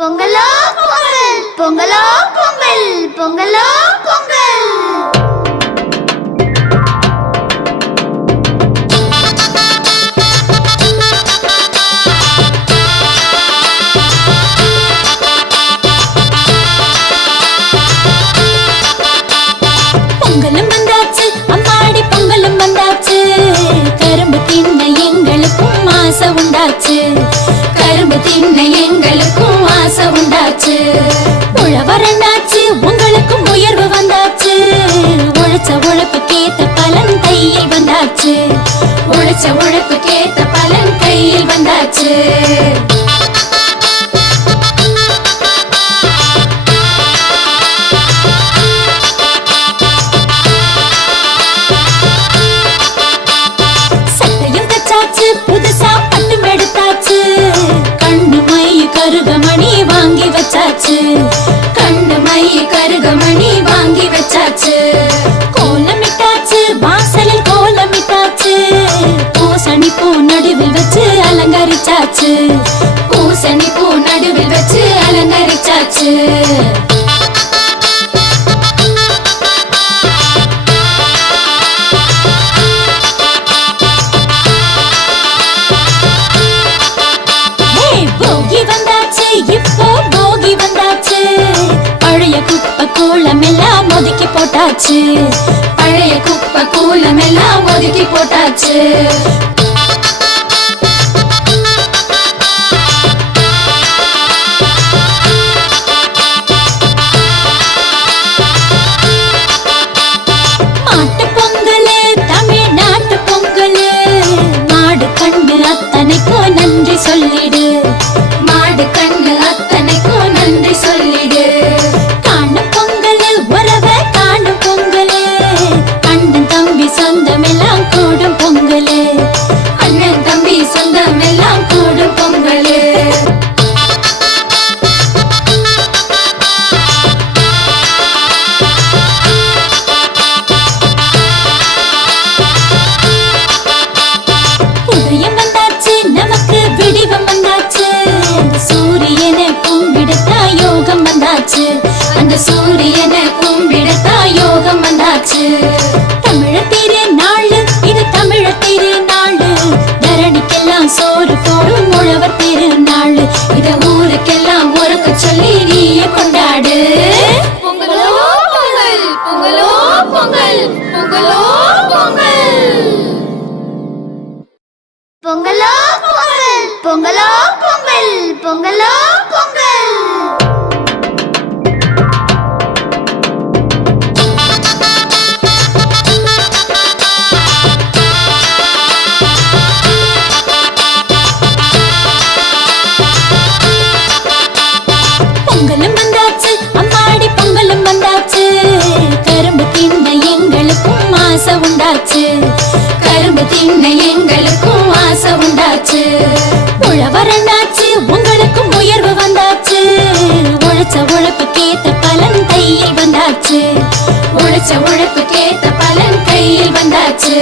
பொங்கலோ பொங்கல் பொங்கலோ பொங்கல் பொங்கலோ பொங்கல். பொங்கலும் வந்தாச்சு அம்மாடி பொங்கலும் வந்தாச்சு. கரும்பு தின்ன எங்களுக்கும் ஆசை உண்டாச்சு. கரும்பு தின்ன எங்களுக்கும் ஆசை உண்டாச்சு. உழவரண்டாச்சு உங்களுக்கும் உயர்வு வந்தாச்சு. உழைச்ச உழைப்புக்கேத்த பலன் கையில் வந்தாச்சு. உழைச்ச உழைப்புக்கேத்த பலன் கையில் வந்தாச்சு. புதுசா பட்டும் எடுத்தாச்சு. கண்ணு மை கருகமணி வாங்கி வச்சாச்சு. கண்ணு மை கருகமணி வாங்கி வச்சாச்சு. கோலமிட்டாச்சு வாசலில் கோலமிட்டாச்சு. பூசணி பூ நடுவில் வச்சு அலங்கரிச்சாச்சு. பூசணி பூ நடுவில் வச்சு அலங்கரிச்சாச்சு. இப்போ போகி வந்தாச்சு. பழைய குப்பை கூலம் எல்லாம் ஒதுக்கி போட்டாச்சு. பழைய குப்பை கூலம் எல்லாம் ஒதுக்கி போட்டாச்சு. மாட்டு பொங்கல் தமிழ்நாட்டு பொங்கல். மாடு கண்டு அத்தனைக்கும் நன்றி சொல்லிடு. மாடு கண்ணு அத்தனைக்கும் நன்றி சொல்லிடு. காணும் பொங்கல் உறவ காணும் பொங்கல். அண்ணன் தம்பி சொந்தம் எல்லாம் கூடும் பொங்கல். அண்ணன் தம்பி சொந்தம் எல்லாம் கூடும் பொங்கல். உதயம் வந்தாச்சு நமக்கு விடிவம் வந்தாச்சு. சூரியனை கும்பிடத்தா யோகம் வந்தாச்சு. அந்த சூரியனை கும்பிடத்தா யோகம் வந்தாச்சு. தமிழர் திருநாள் இது தமிழர் திருநாள். தரணிக்கெல்லாம் சோறு போடும் உழவர் திருநாள். இத ஊருக்கெல்லாம் உறக்க சொல்லி நீயே கொண்டாடு. பொங்கலோ பொங்கல் பொங்கலோ பொங்கல் பொங்கலோ பொங்கல். பொங்கலோ பொங்கல் பொங்கலோ பொங்கல் பொங்கலோ பொங்கல். பொங்கலும் வந்தாச்சு அம்மாடி பொங்கலும் வந்தாச்சு. கரும்பு தின்ன எங்களுக்கும் ஆசை உண்டாச்சு. கரும்பு தின்ன எங்களுக்கும் ஆசை உண்டாச்சு. உழவரண்டாச்சு உங்களுக்கும் உயர்வு வந்தாச்சு. உழைச்ச உழைப்புக்கேத்த பலன் கையில் வந்தாச்சு. உழைச்ச உழைப்புக்கேத்த பலன் கையில் வந்தாச்சு.